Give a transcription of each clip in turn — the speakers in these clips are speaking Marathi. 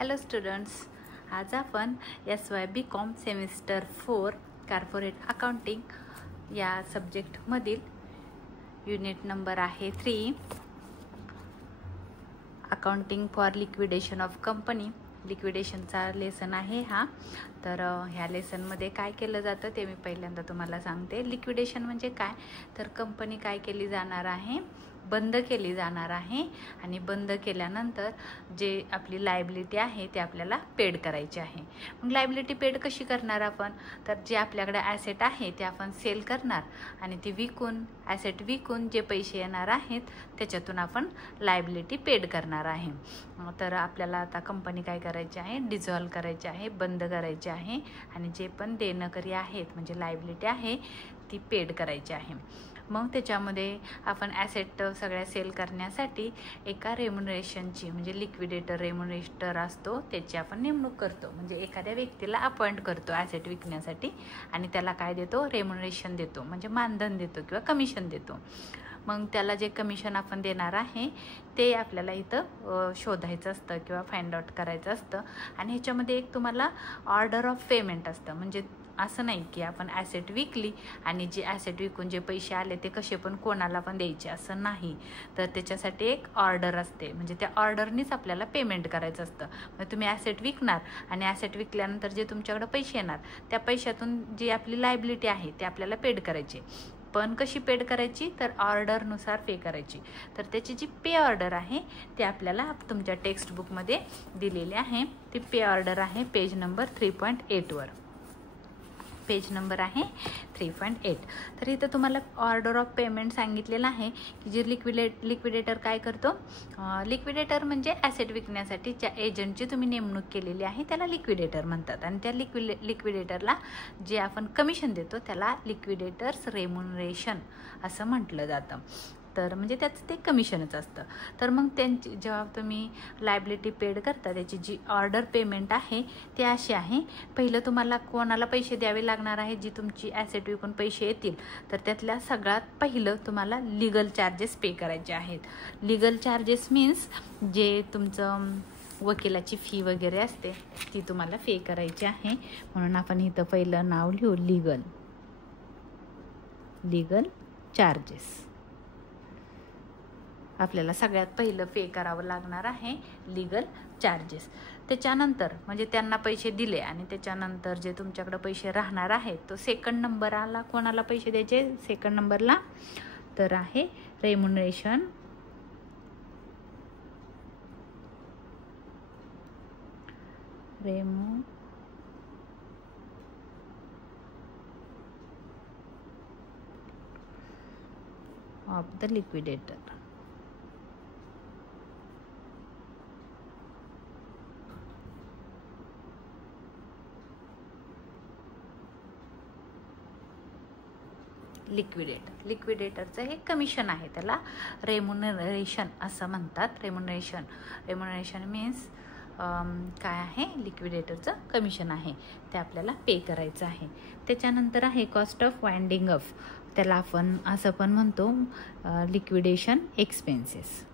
हॅलो स्टुडंट्स, आज आपण SYBCom सेमिस्टर 4 कॉर्पोरेट अकाउंटिंग या सब्जेक्टमधील युनिट नंबर आहे 3 accounting for liquidation of company. लिक्विडेशनचा लेसन आहे हा. तर ह्या लेसनमध्ये काय केलं जातं ते मी पहिल्यांदा तुम्हाला सांगते. लिक्विडेशन म्हणजे काय, तर कंपनी काय केली जाणार आहे, बंद केली जाणार आहे आणि बंद केल्यानंतर जे आपली लायबिलिटी आहे ते आपल्याला पेड करायची आहे. मग लायबिलिटी पेड कशी करणार आपण, तर जे आपल्याकडे ॲसेट आहे ते आपण सेल करणार आणि ती विकून ॲसेट विकून जे पैसे येणार आहेत त्याच्यातून आपण लायबिलिटी पेड करणार आहे. तर आपल्याला आता कंपनी काय करायची आहे, डिझॉल्व करायची आहे, बंद करायची आहे आणि जे पण देणंकरी आहेत म्हणजे लायबिलिटी आहे ती पेड करायची आहे. मग त्याच्यामध्ये आपण ॲसेट सगळ्या सेल करण्यासाठी एका रेम्युनरेशनची म्हणजे लिक्विडेटर रेम्युनरेटर असतो त्याची आपण नेमणूक करतो. म्हणजे एखाद्या व्यक्तीला अपॉइंट करतो ॲसेट विकण्यासाठी आणि त्याला काय देतो, रेम्युनरेशन देतो म्हणजे मानधन देतो किंवा कमिशन देतो. मग त्याला जे कमिशन आपण देणार आहे ते आपल्याला इथं शोधायचं असतं किंवा फाइंड आउट करायचं असतं. आणि ह्याच्यामध्ये एक तुम्हाला ऑर्डर ऑफ पेमेंट असतं. म्हणजे असं नाही की आपण ॲसेट विकली आणि जे ॲसेट विकून जे पैसे आले ते कसे पण कोणाला पण द्यायचे असं नाही. तर त्याच्यासाठी एक ऑर्डर असते, म्हणजे त्या ऑर्डरनीच आपल्याला पेमेंट करायचं असतं. म्हणजे तुम्ही ॲसेट विकणार आणि ॲसेट विकल्यानंतर जे तुमच्याकडे पैसे येणार त्या पैशातून जी आपली लायबिलिटी आहे ते आपल्याला पेड करायची. पण कशी पेड करायची, तर ऑर्डरनुसार पे करायची. तर त्याची जी पे ऑर्डर आहे ते आपल्याला तुमच्या टेक्स्टबुकमध्ये दिलेली आहे. ती पे ऑर्डर आहे पेज नंबर 3.8 पेज नंबर आहे 3.8. तर इथं तुम्हाला ऑर्डर ऑफ पेमेंट सांगितलेलं आहे की जे लिक्विडेटर काय करतो. लिक्विडेटर म्हणजे ॲसेट विकण्यासाठी ज्या एजंटची तुम्ही नेमणूक केलेली आहे त्याला लिक्विडेटर म्हणतात. आणि त्या लिक्विडेटरला जे आपण कमिशन देतो त्याला लिक्विडेटर्स रेम्युनरेशन असं म्हटलं जातं. तर म्हणजे त्याचं ते कमिशनच असतं. तर मग त्यांची जेव्हा तुम्ही लायबिलिटी पेड करता त्याची जी ऑर्डर पेमेंट आहे ती अशी आहे. पहिलं तुम्हाला कोणाला पैसे द्यावे लागणार आहे, जी तुमची ॲसेट विकून पैसे येतील तर त्यातल्या सगळ्यात पहिलं तुम्हाला लिगल चार्जेस पे करायचे आहेत. लिगल चार्जेस मीन्स जे तुमचं वकिलाची फी वगैरे असते ती तुम्हाला पे करायची आहे. म्हणून आपण इथं पहिलं नाव लिहू लिगल चार्जेस. आपल्याला सगळ्यात पहिलं पे करावं लागणार आहे लिगल चार्जेस. त्याच्यानंतर म्हणजे त्यांना पैसे दिले आणि त्याच्यानंतर जे तुमच्याकडे पैसे राहणार आहेत तो सेकंड नंबरला कोणाला पैसे द्यायचे, सेकंड नंबरला तर आहे रेम्युनरेशन ऑफ द लिक्विडेटर. लिक्विडेटरचं हे कमिशन आहे, त्याला रेम्युनरेशन असं म्हणतात. रेम्युनरेशन मीन्स काय आहे, लिक्विडेटरचं कमिशन आहे ते आपल्याला पे करायचं आहे. त्याच्यानंतर आहे कॉस्ट ऑफ वाइंडिंग अप, त्याला आपण असं पण म्हणतो लिक्विडेशन एक्सपेन्सेस.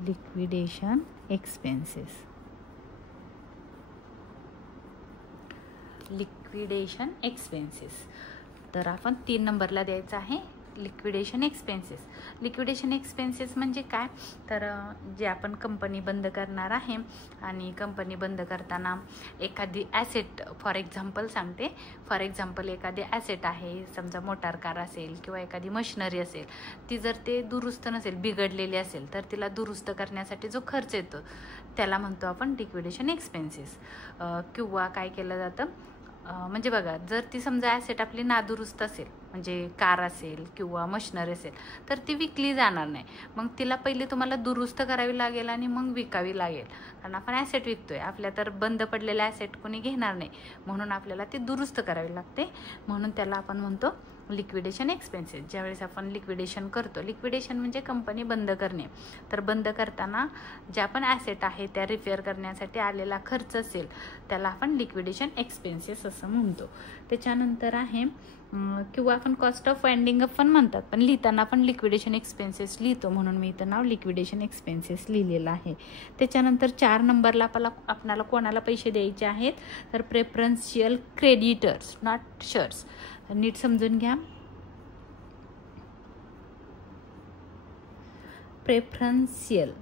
लिक्विडेशन एक्सपेन्सेस तर आपण 3 नंबरला द्यायचं आहे लिक्विडेशन एक्सपेन्सेस म्हणजे काय, तर जे आपण कंपनी बंद करणार आहे आणि कंपनी बंद करताना एखादी ॲसेट फॉर एक्झाम्पल एखादी ॲसेट आहे, समजा मोटार कार असेल किंवा एखादी मशिनरी असेल, ती जर ते दुरुस्त नसेल, बिघडलेली असेल तर तिला दुरुस्त करण्यासाठी जो खर्च येतो त्याला म्हणतो आपण लिक्विडेशन एक्सपेन्सेस. किंवा काय केलं जातं, म्हणजे बघा जर ती समजा ॲसेट आपली नादुरुस्त असेल म्हणजे कार असेल किंवा मशिनरी असेल तर ती विकली जाणार नाही. मग तिला पहिले तुम्हाला दुरुस्त करावी लागेल आणि मग विकावी लागेल. कारण आपण ॲसेट विकतोय, आपल्या तर बंद पडलेला ॲसेट कोणी घेणार नाही म्हणून आपल्याला ती दुरुस्त करावी लागते. म्हणून त्याला आपण म्हणतो लिक्विडेशन एक्सपेन्सेस. ज्यावेळेस आपण लिक्विडेशन करतो, लिक्विडेशन म्हणजे कंपनी बंद करणे, तर बंद करताना ज्या पण ॲसेट आहे त्या रिपेअर करण्यासाठी आलेला खर्च असेल त्याला आपण लिक्विडेशन एक्सपेन्सेस असं म्हणतो. त्याच्यानंतर आहे किंवा आपण कॉस्ट ऑफ वाइंडिंग अप पण म्हणतात, पण लिहिताना आपण लिक्विडेशन एक्सपेन्सेस लिहितो म्हणून मी इथं नाव लिक्विडेशन एक्सपेन्सेस लिहिलेलं आहे. त्याच्यानंतर 4 नंबरला आपल्याला कोणाला पैसे द्यायचे आहेत, तर प्रेफरन्शियल क्रेडिटर्स, नॉट शेअर्स. नीट समजून घ्या. Preferential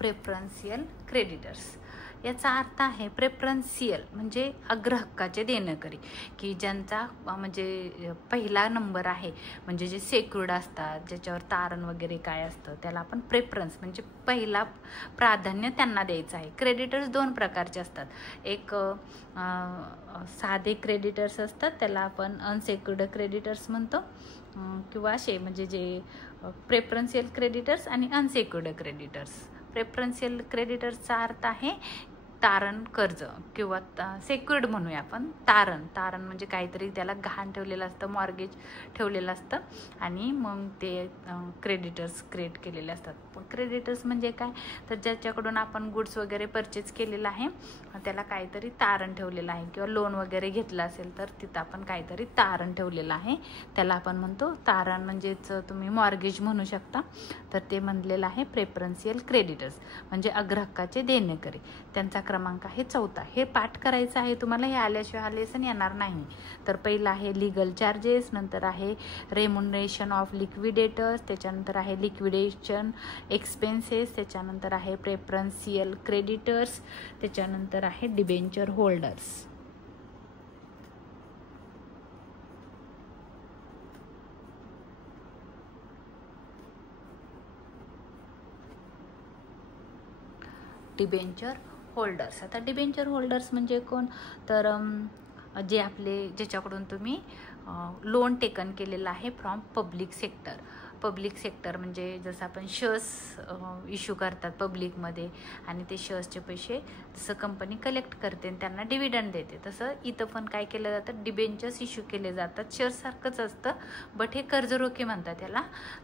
preferential creditors. याचा अर्थ आहे प्रेफरन्शियल म्हणजे अग्रहक्काचे देणेकरी, की ज्यांचा म्हणजे पहिला नंबर आहे, म्हणजे जे सेक्युर्ड असतात, ज्याच्यावर तारण वगैरे काय असतं, त्याला आपण प्रेफरन्स म्हणजे पहिला प्राधान्य त्यांना द्यायचं आहे. क्रेडिटर्स 2 प्रकारचे असतात. एक साधे क्रेडिटर्स असतात, त्याला आपण अनसेक्युर्ड क्रेडिटर्स म्हणतो, किंवा असे म्हणजे जे प्रेफरन्शियल क्रेडिटर्स आणि अनसेक्युर्ड क्रेडिटर्स. प्रेफरन्शियल क्रेडिटर्सचा अर्थ आहे तारण कर्ज, किंवा सेक्युर्ड म्हणूया आपण. तारण म्हणजे काहीतरी त्याला गहाण ठेवलेलं असतं, मॉर्गेज ठेवलेलं असतं, आणि मग ते क्रेडिटर्स क्रिएट केलेले असतात. पण क्रेडिटर्स म्हणजे काय, तर ज्याच्याकडून आपण गुड्स वगैरे परचेस केलेलं आहे, त्याला काहीतरी तारण ठेवलेलं आहे, किंवा लोन वगैरे घेतलं असेल तर तिथं आपण काहीतरी तारण ठेवलेलं आहे, त्याला आपण म्हणतो तारण. म्हणजेच तुम्ही मॉर्गेज म्हणू शकता. तर ते म्हणलेलं आहे प्रेफरन्शियल क्रेडिटर्स म्हणजे अग्रहक्काचे देणेकरी. त्यांचा क्रमांक आहे 4. हे पाठ करायचं आहे तुम्हाला, हे आल्याशिवाय हा लेसन येणार नाही. तर पहिला आहे लिगल चार्जेस, नंतर आहे रेम्युनरेशन ऑफ लिक्विडेटर्स, त्याच्यानंतर आहे लिक्विडेशन एक्सपेन्सेस, त्याच्यानंतर आहे प्रेफरन्शियल क्रेडिटर्स, त्याच्यानंतर आहे डिबेंचर होल्डर्स. Debenture holders. आता डिबेंचर होल्डर्स म्हणजे कोण, तर जे आपले ज्याच्याकडून तुम्ही लोन टेकन केलेलं आहे from public sector. Public sector म्हणजे जसं आपण शेअर्स इश्यू करतात पब्लिकमध्ये, आणि ते शेअर्सचे पैसे जसं कंपनी कलेक्ट करते आणि त्यांना डिव्हिडंड देते, तसं इथं पण काय केलं जातं, डिबेंचर्स इश्यू केले जातात. शेअर्ससारखंच असतं, बट हे कर्जरोखे म्हणतात त्याला.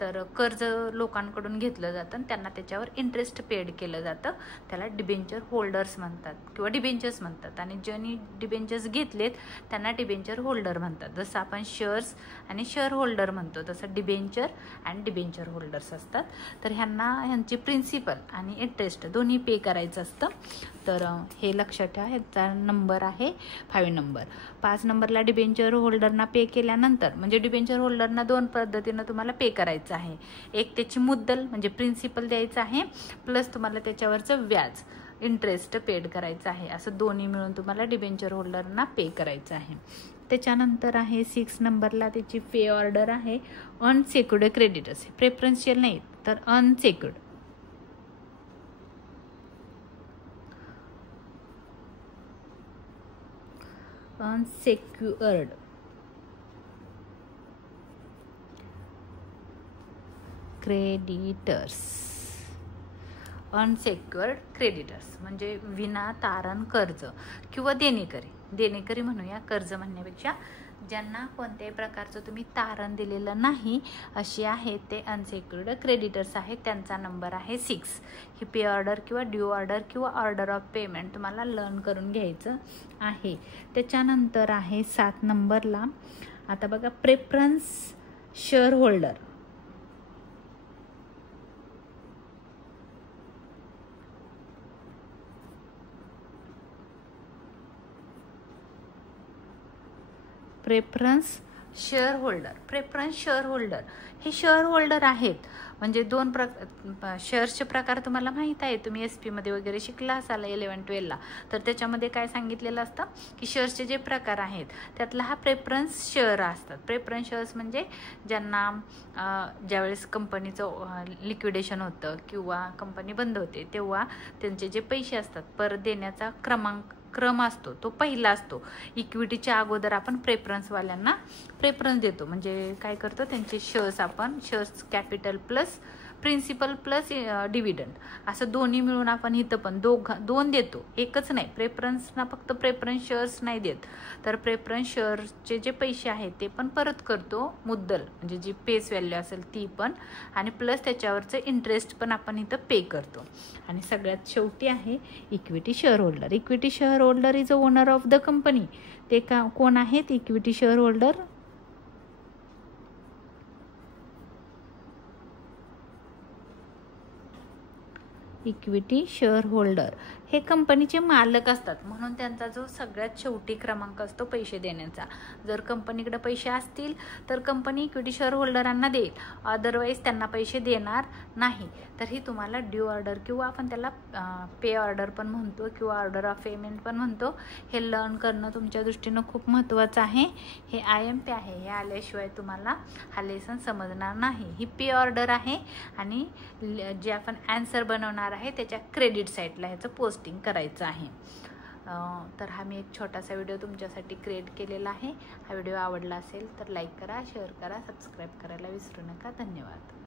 तर कर्ज लोकांकडून घेतलं जातं आणि त्यांना त्याच्यावर इंटरेस्ट पेड केलं जातं, त्याला डिबेंचर होल्डर्स म्हणतात किंवा डिबेंचर्स म्हणतात. आणि ज्यांनी डिबेंचर्स घेतलेत त्यांना डिबेंचर होल्डर म्हणतात. जसं आपण शेअर्स आणि शेअर होल्डर म्हणतो, तसं डिबेंचर आणि डिबेंचर होल्डर्स असतात. तर ह्यांची प्रिन्सिपल आणि इंटरेस्ट दोन्ही पे करायचं असतं. तर हे लक्षात ठेवा. ह्याचा नंबर आहे 5 नंबर. 5 नंबरला डिबेंचर होल्डरना पे केल्यानंतर, म्हणजे डिबेंचर होल्डरना 2 पद्धतीनं तुम्हाला पे करायचं आहे. एक त्याची मुद्दल म्हणजे प्रिन्सिपल द्यायचं आहे, प्लस तुम्हाला त्याच्यावरचं व्याज इंटरेस्ट पेड करायचं आहे. असं दोन्ही मिळून तुम्हाला डिबेंचर होल्डरना पे करायचं आहे. त्याच्यानंतर आहे 6 नंबरला त्याची पे ऑर्डर आहे अनसेक्युर्ड क्रेडिटर्स. प्रेफरन्शियल नाही तर unsecured. Unsecured creditors. Unsecured creditors म्हणजे विना तारण कर्ज किंवा देणेकरी म्हणूया, कर्ज म्हणण्यापेक्षा. ज्यांना कोणत्याही प्रकारचं तुम्ही तारण दिलेलं नाही अशी आहेत ते अनसेक्युर्ड क्रेडिटर्स आहेत. त्यांचा नंबर आहे 6. ही पे ऑर्डर किंवा ड्यू ऑर्डर किंवा ऑर्डर ऑफ पेमेंट तुम्हाला लर्न करून घ्यायचं आहे. त्याच्यानंतर आहे 7 नंबरला. आता बघा preference share holder. Preference share holder हे शेअर होल्डर आहेत. म्हणजे 2 शेअर्सचे प्रकार तुम्हाला माहीत आहे, तुम्ही SP मध्ये वगैरे शिकला असाल 11-12ला. तर त्याच्यामध्ये काय सांगितलेलं असतं की शेअर्सचे जे प्रकार आहेत त्यातला हा प्रेफरन्स शेअर असतात. प्रेफरन्स शेअर्स म्हणजे ज्यांना ज्यावेळेस कंपनीचं लिक्विडेशन होतं किंवा कंपनी बंद होते तेव्हा त्यांचे जे पैसे असतात परत देण्याचा क्रम असतो तो पहिला असतो. इक्विटीच्या अगोदर आपण प्रेफरन्सवाल्यांना प्रेफरन्स देतो. म्हणजे काय करतो, त्यांचे shares capital plus principal plus dividend असं दोन्ही मिळून आपण इथं पण दोन देतो, एकच नाही. प्रेफरन्सना फक्त प्रेफरन्स शेअर्स नाही देत, तर प्रेफरन्स शेअर्सचे जे पैसे आहेत ते पण परत करतो, मुद्दल म्हणजे जी फेस व्हॅल्यू असेल ती पण, आणि प्लस त्याच्यावरचं इंटरेस्ट पण आपण इथं पे करतो. आणि सगळ्यात शेवटी आहे equity share holder. Equity share holder is a owner of the company. ते कोण आहेत equity share holder? Equity share holder हे कंपनीचे मालक असतात, म्हणून त्यांचा जो सगळ्यात शेवटी क्रमांक असतो पैसे देण्याचा. जर कंपनीकडे पैसे असतील तर कंपनी इक्विटी शेअर होल्डरांना देईल, अदरवाईज त्यांना पैसे देणार नाही. तर ही तुम्हाला ड्यू ऑर्डर किंवा आपण त्याला पे ऑर्डर पण म्हणतो किंवा ऑर्डर ऑफ पेमेंट पण म्हणतो, हे लर्न करणं तुमच्या दृष्टीनं खूप महत्त्वाचं आहे. हे IMP आहे, हे आल्याशिवाय तुम्हाला हा लेसन समजणार नाही. ही पे ऑर्डर आहे आणि जे आपण ॲन्सर बनवणार आहे त्याच्या क्रेडिट साईडला ह्याचं पोस्टिंग करायचं आहे. तर हा मी एक छोटासा व्हिडिओ तुमच्यासाठी क्रिएट केलेला आहे. हा व्हिडिओ आवडला असेल तर लाईक करा, शेअर करा, सबस्क्राईब करायला विसरू नका. धन्यवाद.